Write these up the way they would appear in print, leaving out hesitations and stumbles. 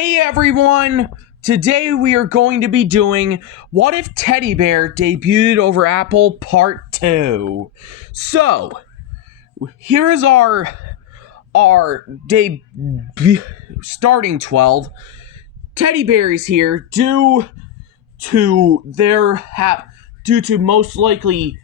Hey everyone! Today we are going to be doing What If Teddy Bear Debuted Over Apple Part 2. So, here is our starting 12. Teddy Bear is here due to most likely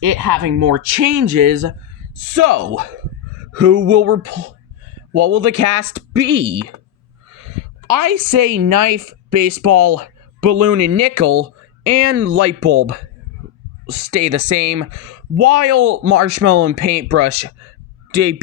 it having more changes. So, what will the cast be? I say knife, baseball, balloon, and nickel, and light bulb stay the same, while marshmallow and paintbrush get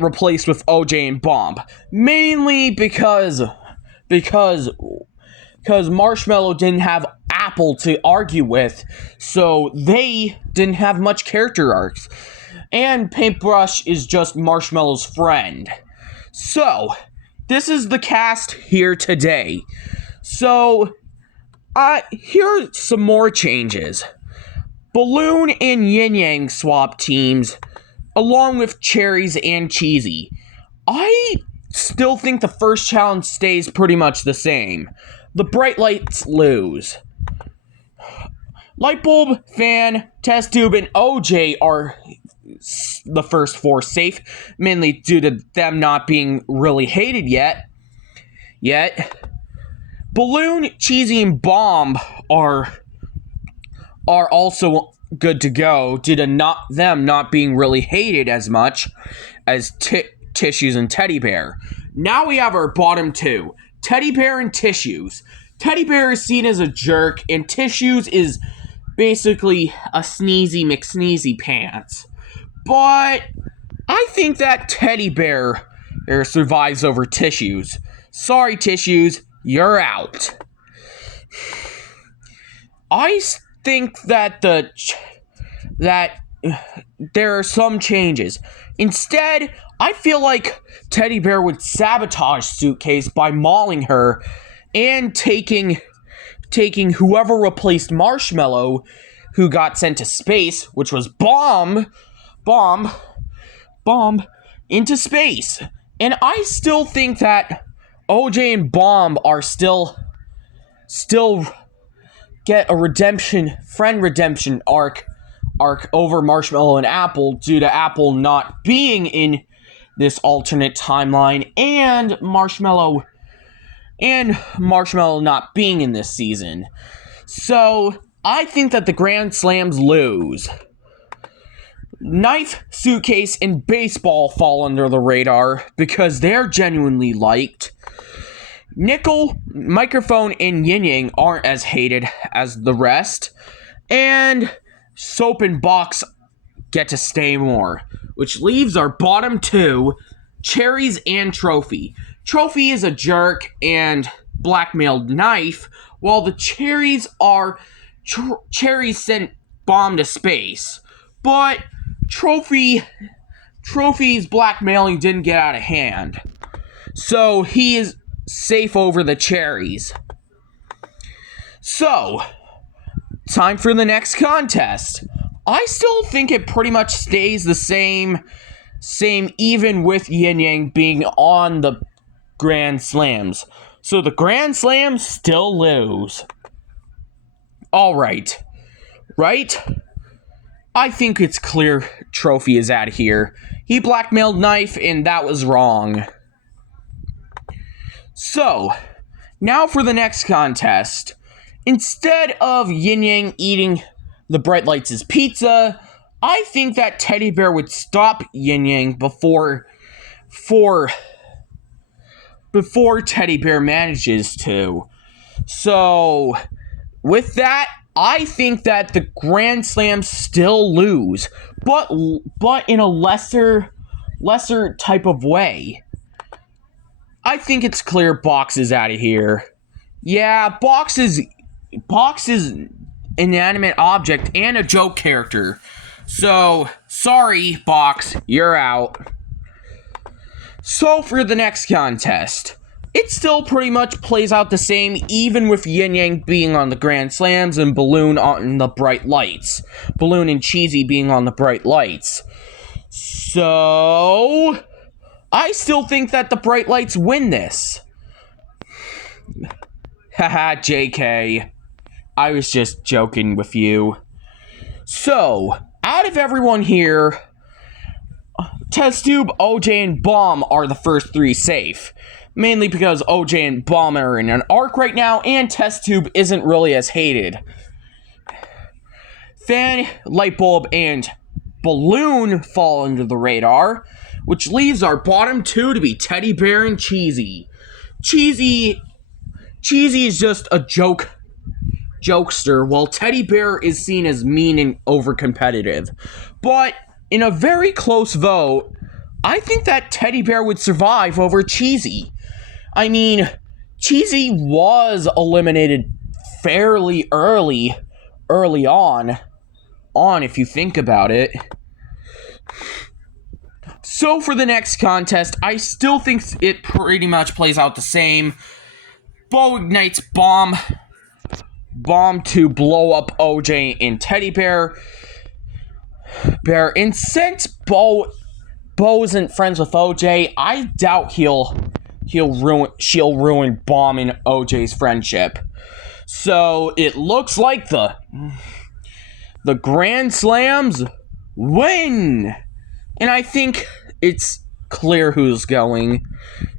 replaced with OJ and Bomb. Mainly because Marshmallow didn't have Apple to argue with, so they didn't have much character arcs. And Paintbrush is just Marshmallow's friend. So, this is the cast here today. So, here are some more changes. Balloon and Yin Yang swap teams, along with Cherries and Cheesy. I still think the first challenge stays pretty much the same. The Bright Lights lose. Lightbulb, Fan, Test Tube, and OJ are the first four safe, mainly due to them not being really hated yet. Balloon, Cheesy, and Bomb are also good to go due to them not being really hated as much as Tissues and Teddy Bear. Now we have our bottom two, Teddy Bear and Tissues. Teddy Bear is seen as a jerk, and Tissues is basically a sneezy McSneezy pants. But I think that Teddy Bear survives over Tissues. Sorry, Tissues, you're out. I think that there are some changes. Instead, I feel like Teddy Bear would sabotage Suitcase by mauling her and taking whoever replaced Marshmallow, who got sent to space, which was Bomb, into space. And I still think that OJ and Bomb are still get a friend redemption arc over Marshmallow and Apple due to Apple not being in this alternate timeline and Marshmallow not being in this season. So, I think that the Grand Slams lose. Knife, Suitcase, and Baseball fall under the radar because they're genuinely liked. Nickel, Microphone, and Yin Yang aren't as hated as the rest. And Soap and Box get to stay more, which leaves our bottom two, Cherries and Trophy. Trophy is a jerk and blackmailed Knife, while the Cherries Cherries sent Bomb to space. But Trophy's blackmailing didn't get out of hand, so he is safe over the Cherries. So, time for the next contest. I still think it pretty much stays the same even with Yin Yang being on the Grand Slams. So the Grand Slams still lose. Alright. Right? I think it's clear Trophy is out of here. He blackmailed Knife, and that was wrong. So, now for the next contest. Instead of Yin Yang eating the Bright Lights' pizza, I think that Teddy Bear would stop Yin Yang before Teddy Bear manages to. So, with that, I think that the Grand Slams still lose, but in a lesser type of way. I think it's clear Box is out of here. Yeah, Box is an inanimate object and a joke character. So, sorry, Box, you're out. So, for the next contest, it still pretty much plays out the same, even with Yin Yang being on the Grand Slams and Balloon on the Bright Lights. Balloon and Cheesy being on the Bright Lights. So, I still think that the Bright Lights win this. Haha, JK. I was just joking with you. So, out of everyone here, Test Tube, OJ, and Bomb are the first three safe. Mainly because OJ and Bomb are in an arc right now, and Test Tube isn't really as hated. Fan, Lightbulb, and Balloon fall under the radar, which leaves our bottom two to be Teddy Bear and Cheesy. Cheesy is just a jokester, while Teddy Bear is seen as mean and overcompetitive. But in a very close vote, I think that Teddy Bear would survive over Cheesy. I mean, Cheesy was eliminated fairly early on if you think about it. So for the next contest, I still think it pretty much plays out the same. Bo ignites Bomb to blow up OJ and Teddy Bear. And since Bo isn't friends with OJ, I doubt she'll ruin Bomb and OJ's friendship. So it looks like the Grand Slams win. And I think it's clear who's going.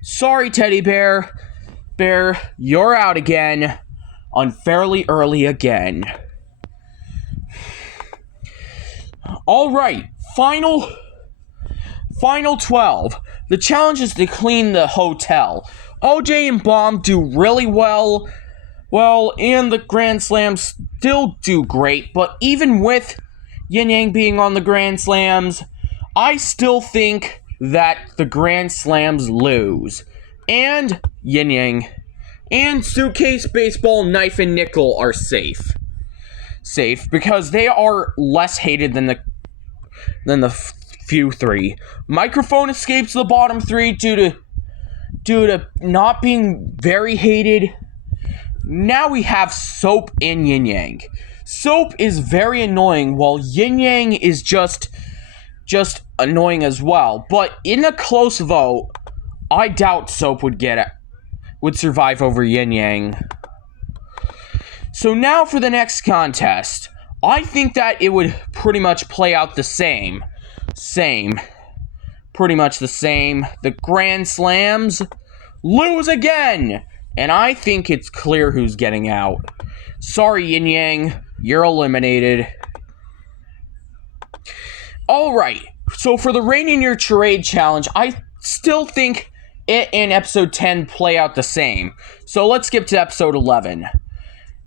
Sorry, Teddy Bear. You're out again. Unfairly early again. Alright, final 12. The challenge is to clean the hotel. OJ and Bomb do really well. And the Grand Slams still do great. But even with Yin Yang being on the Grand Slams, I still think that the Grand Slams lose. And Yin Yang and Suitcase, Baseball, Knife, and Nickel are safe. Because they are less hated than the few three. Microphone escapes the bottom three due to not being very hated. Now we have Soap and Yin Yang. Soap is very annoying, while Yin Yang is just annoying as well. But in a close vote, I doubt Soap would survive over Yin Yang. So now for the next contest. I think that it would pretty much play out the same. Pretty much the same. The Grand Slams lose again. And I think it's clear who's getting out. Sorry, Yin Yang. You're eliminated. Alright. So for the Rain in Your Charade challenge, I still think it and episode 10 play out the same. So let's skip to episode 11.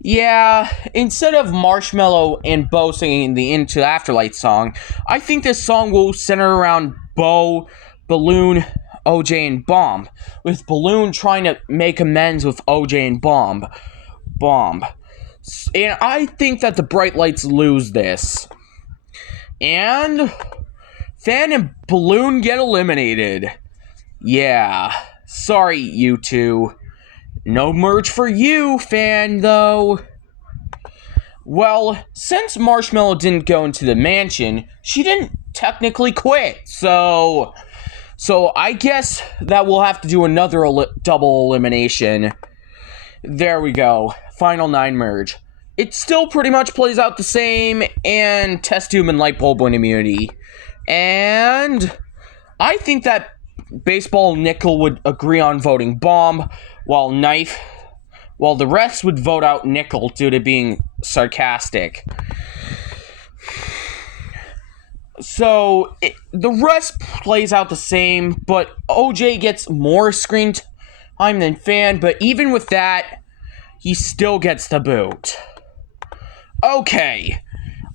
Yeah, instead of Marshmello and Bo singing the Into the Afterlight song, I think this song will center around Bo, Balloon, OJ, and Bomb, with Balloon trying to make amends with OJ and Bomb. And I think that the Bright Lights lose this. And Fan and Balloon get eliminated. Yeah, sorry, you two. No merge for you, Fan, though. Well, since Marshmello didn't go into the mansion, she didn't technically quit, so I guess that we'll have to do another double elimination. There we go. Final 9 merge. It still pretty much plays out the same, and Test Tube and Lightbulb win immunity. And I think that Baseball and Nickel would agree on voting Bomb, while the rest would vote out Nickel due to being sarcastic. So, the rest plays out the same, but OJ gets more screen time than Fan, but even with that, he still gets the boot. Okay,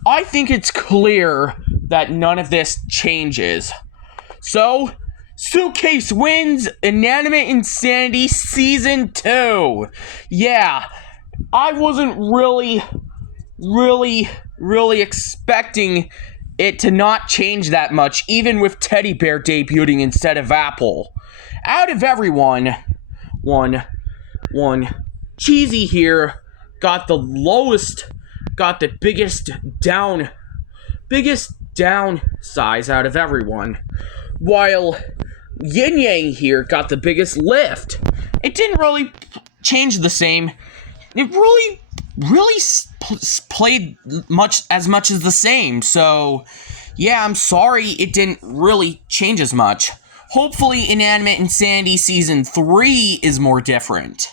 I think it's clear that none of this changes. So, Suitcase wins Inanimate Insanity Season 2. Yeah, I wasn't really expecting it to not change that much, even with Teddy Bear debuting instead of Apple. Out of everyone, Cheesy here got the biggest down size out of everyone, while Yin Yang here got the biggest lift. It didn't really change the same. It really played much as the same. So, yeah, I'm sorry it didn't really change as much. Hopefully, Inanimate Insanity Season 3 is more different.